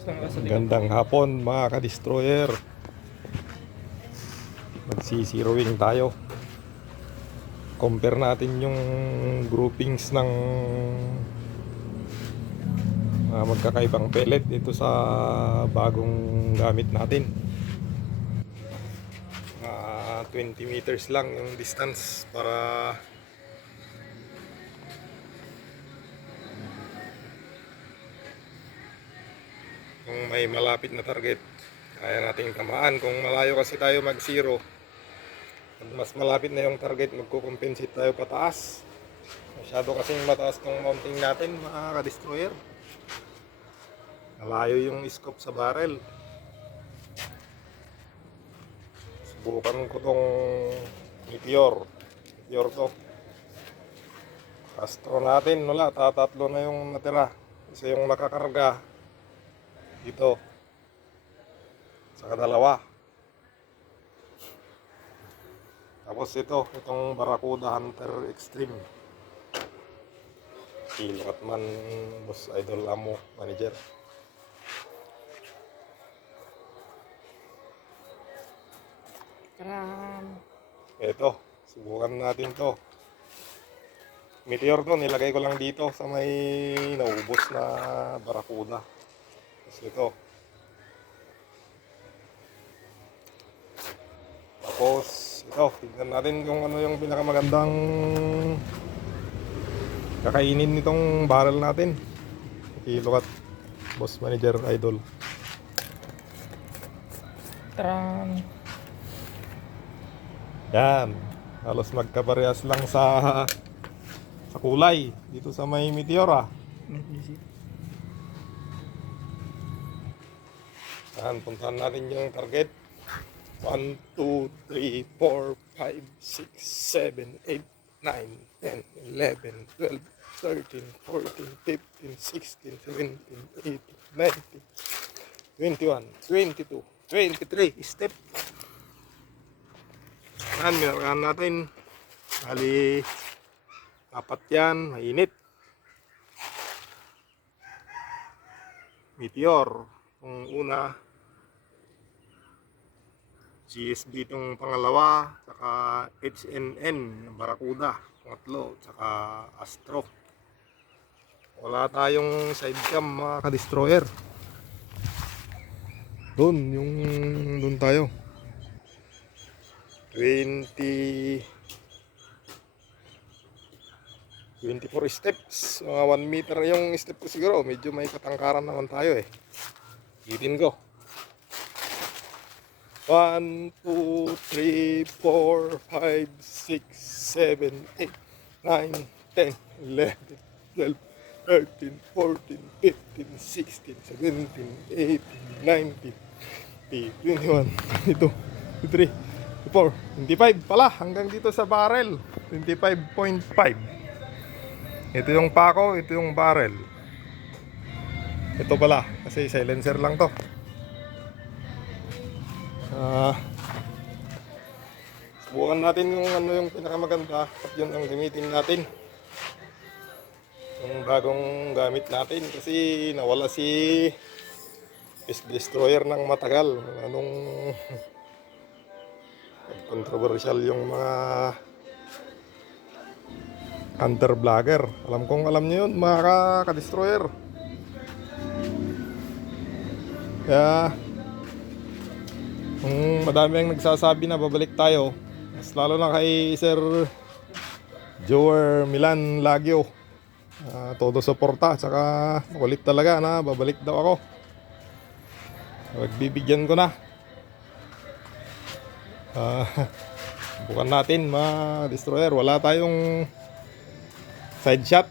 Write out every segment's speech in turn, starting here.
Gandang hapon mga ka-destroyer. Magsi-zeroing tayo. Compare natin yung groupings ng magkakaibang pellet dito sa bagong gamit natin. 20 meters lang yung distance para kung may malapit na target kaya nating tamaan. Kung malayo kasi tayo mag-zero, pag mas malapit na yung target, magkukompensate tayo pataas. Masyado kasing mataas tong mounting natin mga ka-destroyer. Malayo yung scope sa barrel. Subukan ko tong Meteor to. Castro natin, wala, tatatlo na yung natira. Isa yung nakakarga dito sa dalawa. Tapos itong Barracuda Hunter Extreme. Kilokat man, Boss Idol Amo Manager. Ito, subukan natin to. Meteor to, nilagay ko lang dito sa may naubos na Barracuda. Tapos ito, tignan natin kung ano yung pinakamagandang kakainin nitong barrel natin. Kilokat, Boss Manager Idol. Yan, halos magkaparehas lang sa kulay dito sa may Meteor. Yan, puntahan natin yung target. 1, 2, 3, 4, 5, 6, 7, 8, 9, 10, 11, 12, 13, 14, 15, 16, 17, 18, 19, 21, 22, 23 step. Yan, minarkahan natin. Bali, apat yan, mainit. Meteor, yung una. GSB itong pangalawa. Saka HNN, Barracuda, pangatlo. Saka Astro. Wala tayong sidecam mga ka-destroyer. Doon tayo. 24 steps, mga 1 meter yung step ko siguro. Medyo may katangkaran naman tayo eh. Hitin ko 1, 2, 3, 4, 5, 6, 7, 8, 9, 10, 11, 12, 13, 14, 15, 16, 17, 18, 19, 21, 22, 23, 24, 25 pala hanggang dito sa barrel. 25.5. Ito yung pako, ito yung barrel. Ito pala kasi silencer lang to. Subukan natin yung ano yung pinakamaganda at yun ang gamitin natin. Yung bagong gamit natin kasi nawala si Fish Destroyer ng matagal. Anong controversial yung mga hunter vlogger. Alam kong alam nyo yun mga ka-destroyer. Kaya kung madami ang nagsasabi na babalik tayo, mas lalo na kay Sir Joer Milan Lagyo, todo suporta. Tsaka makulit talaga na babalik daw ako. Magbibigyan ko na. Bukan natin mga destroyer, wala tayong side shot.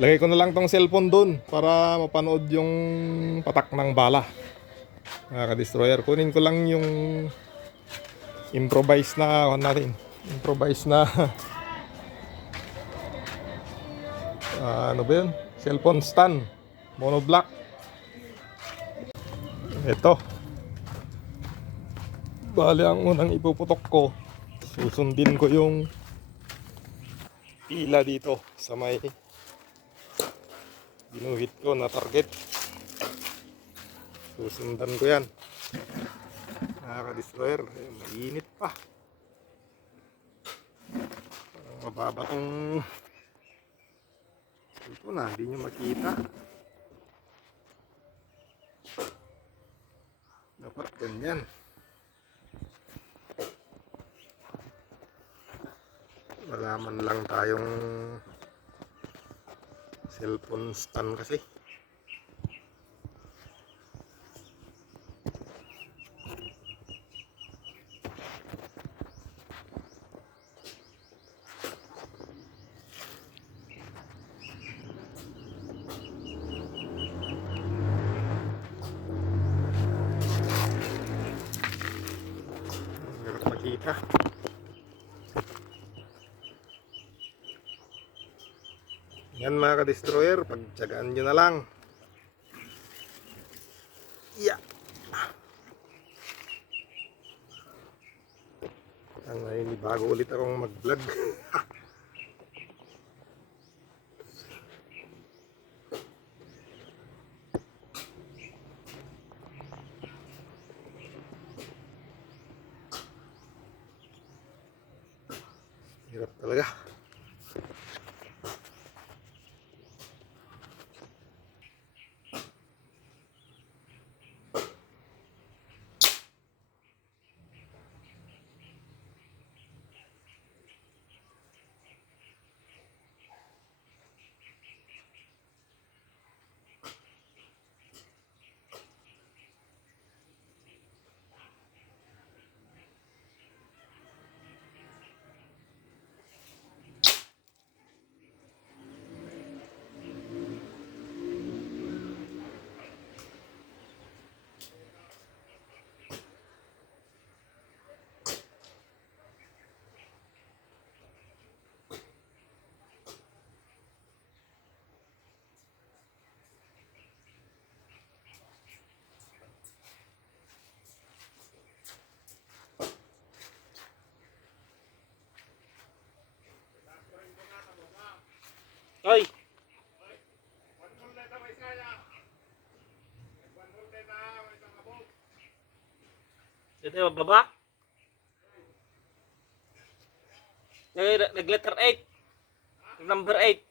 Lagay ko na lang tong cellphone dun para mapanood yung patak ng bala mga ka-destroyer. Kunin ko lang yung improvise na ano ba yun, cellphone stand monoblock. Ito bali ang unang ipuputok ko, susundin ko yung pila dito sa may ginuhit ko na target. Susundan ko yan. Mga ka-destroyer, mainit pa. Parang mababa tong ito na, hindi nyo makita. Dapat ganyan. Wala man lang tayong cellphone stand kasi. Hirap makita. Yan mga ka-destroyer, pagtsagaan nyo na lang. Yeah. Ngayon, bago ulit akong mag-vlog. Hirap talaga. Hoy. Dito baba. Nag-letter 8. Number 8.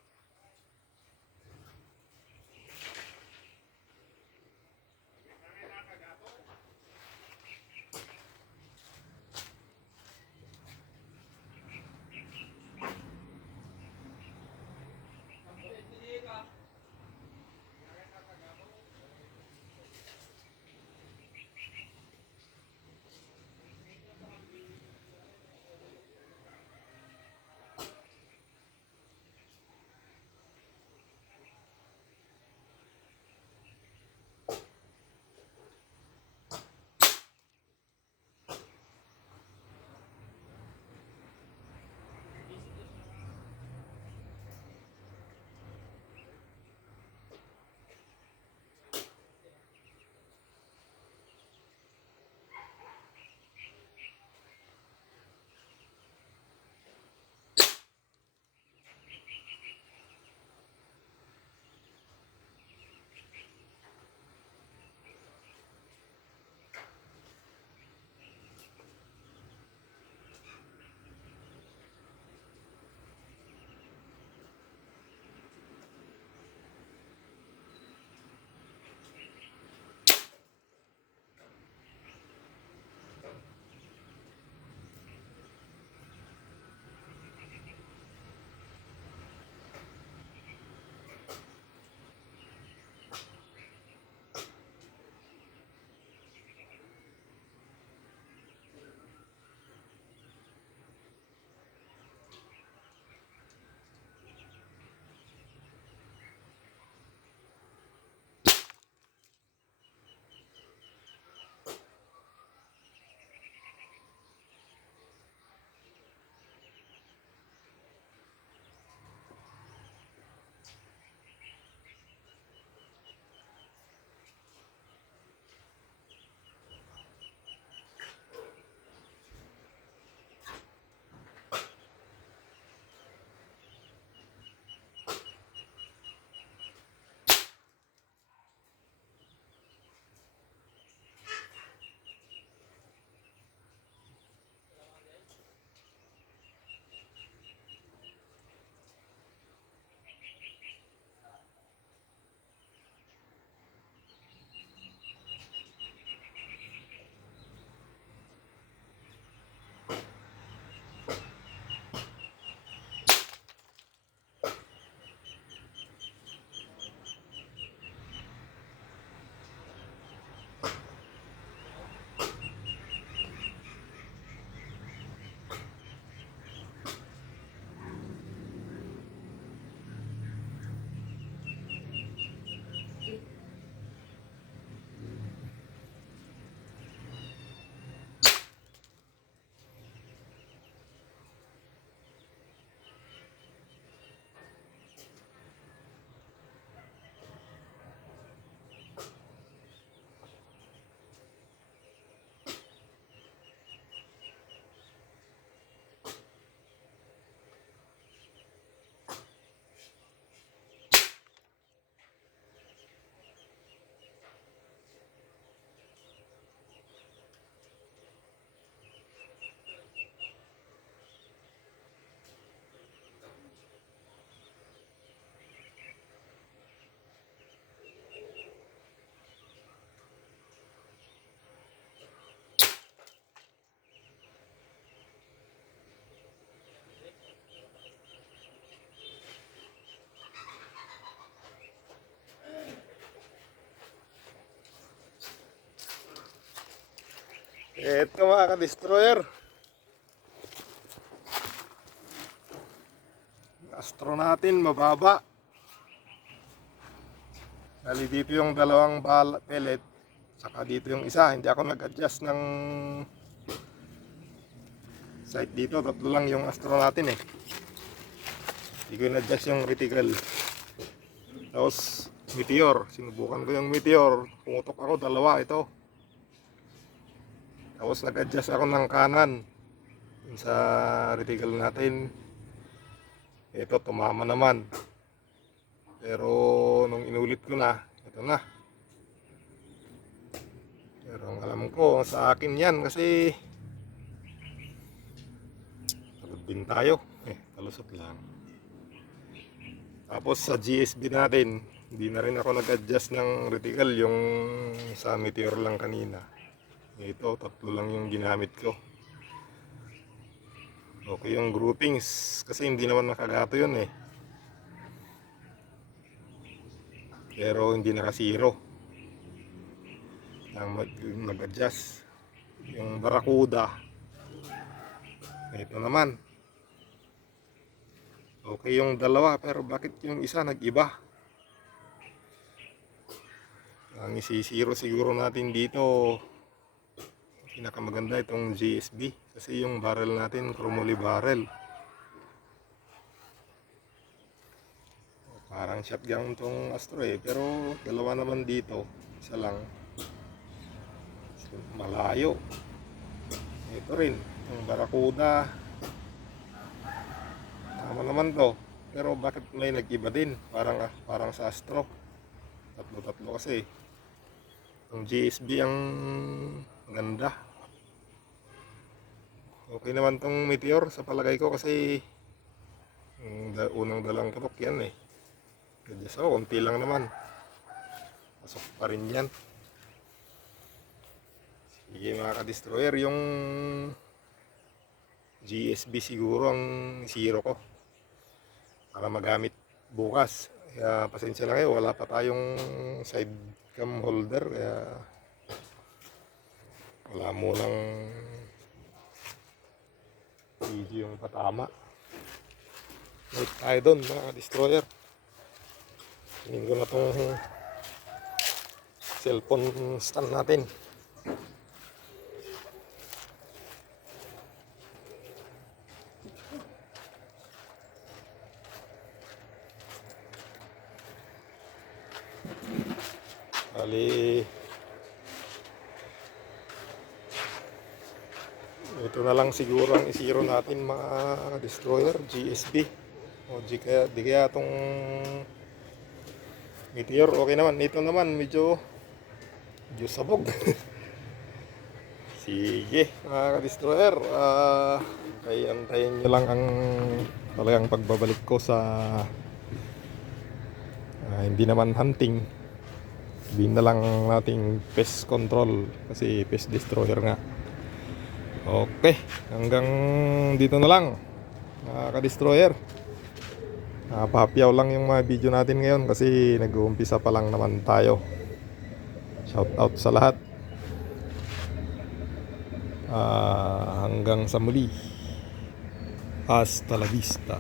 Ito mga ka-destroyer. Astro natin mababa. Dali dito yung dalawang pellet. Saka dito yung isa. Hindi ako nag-adjust ng sight dito. Tatlo lang yung astro natin eh. Hindi ko na-adjust yung reticle. Tapos meteor. Sinubukan ko yung meteor. Pumutok ako dalawa ito. Tapos nag-adjust ako ng kanan sa reticle natin. Ito tumama naman. Pero nung inulit ko na, ito na. Pero ang alam ko sa akin yan kasi pagod din tayo. Kalusot lang. Tapos sa GSB natin, hindi na rin ako nag-adjust ng reticle yung sa meteor lang kanina. Ito, tatlo lang yung ginamit ko. Okay yung groupings kasi hindi naman nakagato yun eh. Pero hindi naka-zero. Ang mag-adjust. Yung Barracuda. Ito naman. Okay yung dalawa pero bakit yung isa nag-iba? Ang isi-zero siguro natin dito pinakamaganda itong GSB kasi yung barrel natin Chromoly barrel. Parang shotgun itong Astro eh, pero dalawa naman dito, isa lang malayo. Ito rin yung Barracuda, tama naman to, pero bakit may nag-iba din? Parang sa Astro tatlo kasi yung GSB ang ganda. Okay naman tong meteor sa palagay ko kasi unang dalang katok yan eh. Adjust ako, konti lang naman. Pasok pa rin yan. Sige mga ka-destroyer, yung GSB siguro ang zero ko para magamit bukas. Kaya pasensya lang kayo, wala pa tayong side cam holder kaya wala mo lang video yung patama. Wait tayo doon mga destroyer. Tingin ko na itong cellphone stand natin. Bali ito na lang siguro ang isiro natin mga destroyer, GSB o di kaya itong meteor. Okay naman, ito naman medyo sabog. Sige mga destroyer, kaya antayin nyo lang ang talagang pagbabalik ko sa hindi naman hunting, hindi na lang nating pest control kasi pest destroyer nga. Okay, hanggang dito na lang mga ka-destroyer. Papyaw lang yung mga video natin ngayon kasi nag-uumpisa pa lang naman tayo. Shout out sa lahat. Hanggang sa muli. Hasta la vista.